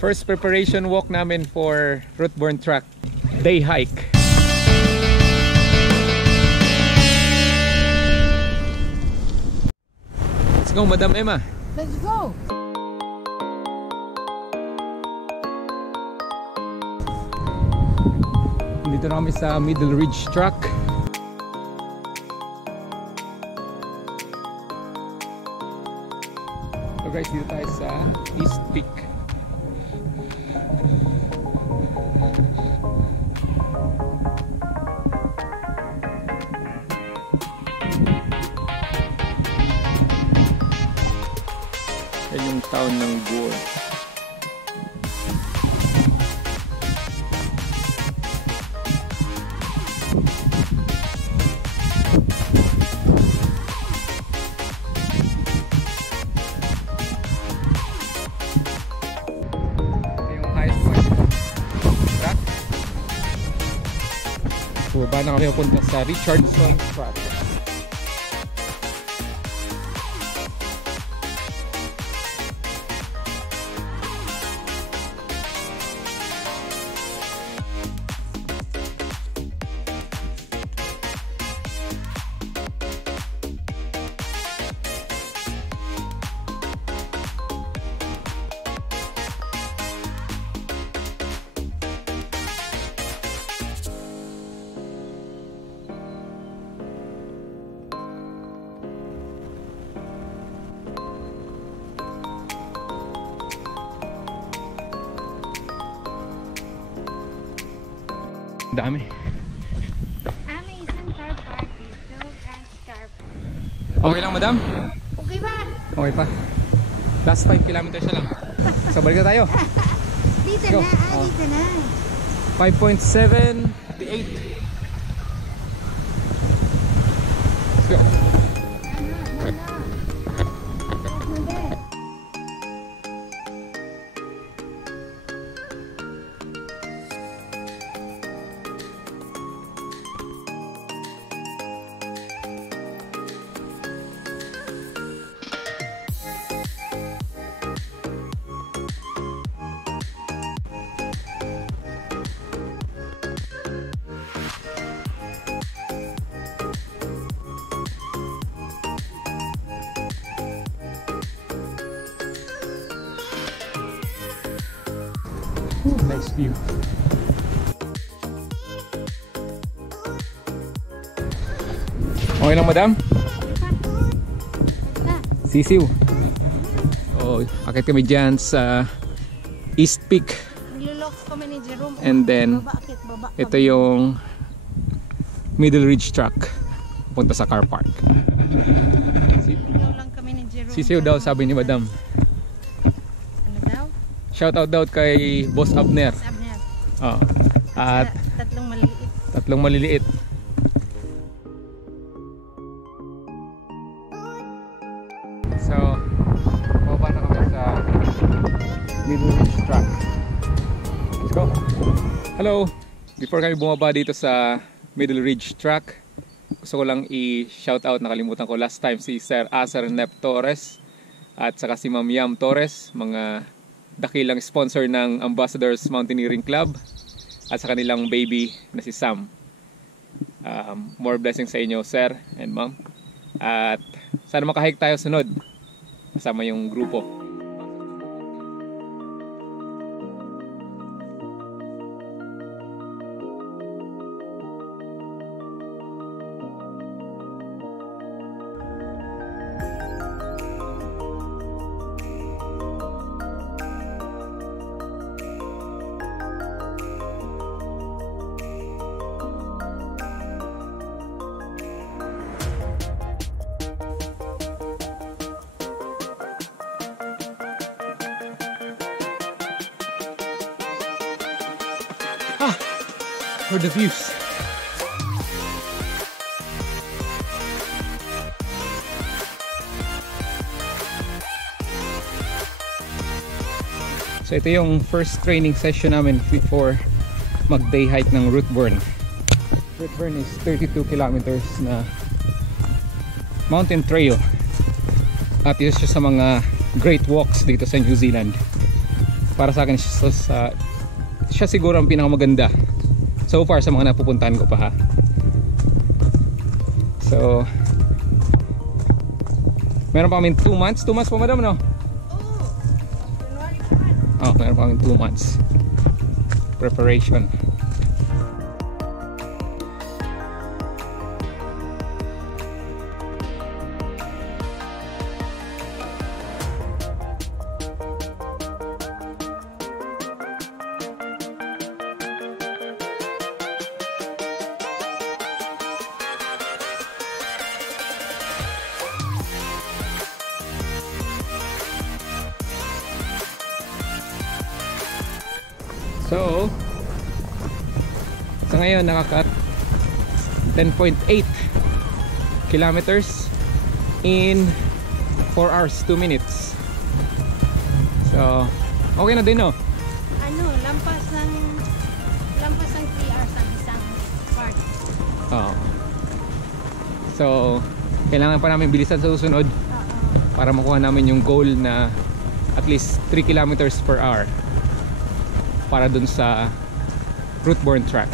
First preparation walk namin for Routeborn Track day hike. Let's go, Madam Emma. Let's go. Dito na kami sa Middle Ridge Track. So guys, dito tayo sa East Peak. Yan yung town ng Gore. Baba na kami pupunta sa Richardson Track. Dami. Amazing car party. Phil Grant's car party. Okay lang, Madam? Okay ba? Okay pa. Last 5 kilometers na lang. So balik na tayo. Dito Go. na, dito na. 5.7 to 8. Let's go. Nice view. Okay lang, Madam? Sisiw. So, akit kami dyan sa East Peak. Nilulok kami ni Jerome. And then, baba. ito yung Middle Ridge Track. Punta sa car park. Nilulok lang kami ni Jerome. Sisiw daw, sabi ni Madam. Ano daw? Shout out daw kay Boss Abner. Sabi niya. Oh. At Tatlong maliit. tatlong maliliit. So, baba na kami sa Middle Ridge Track. Let's go. Hello! Before kami bumaba dito sa Middle Ridge Track, gusto ko lang i-shout out, nakalimutan ko last time, si Sir Acer Nep Torres at saka si Ma'am Yam Torres, mga dakilang sponsor ng Ambassadors Mountaineering Club, at sa kanilang baby na si Sam. More blessings sa inyo, Sir and Ma'am, at sana makahike tayo sunod kasama yung grupo. For the views. So ito yung first training session namin before mag-day hike ng Routeborn. Routeborn is 32 kilometers na mountain trail. At isa siya sa mga great walks dito sa New Zealand. para sa akin siya siguro ang pinakamaganda so far sa mga napupuntahan ko pa ha. So meron pa kami 2 months pa madam no? Oh, meron pa kami 2 months preparation. So, sa ngayon nakaka 10.8 kilometers in 4 hours 2 minutes. So, okay na din no? Ano, lampas ng 3 hours ang isang part. Oo. So, kailangan pa namin bilisan sa susunod para makuha namin yung goal na at least 3 kilometers per hour para dun sa route-borne track.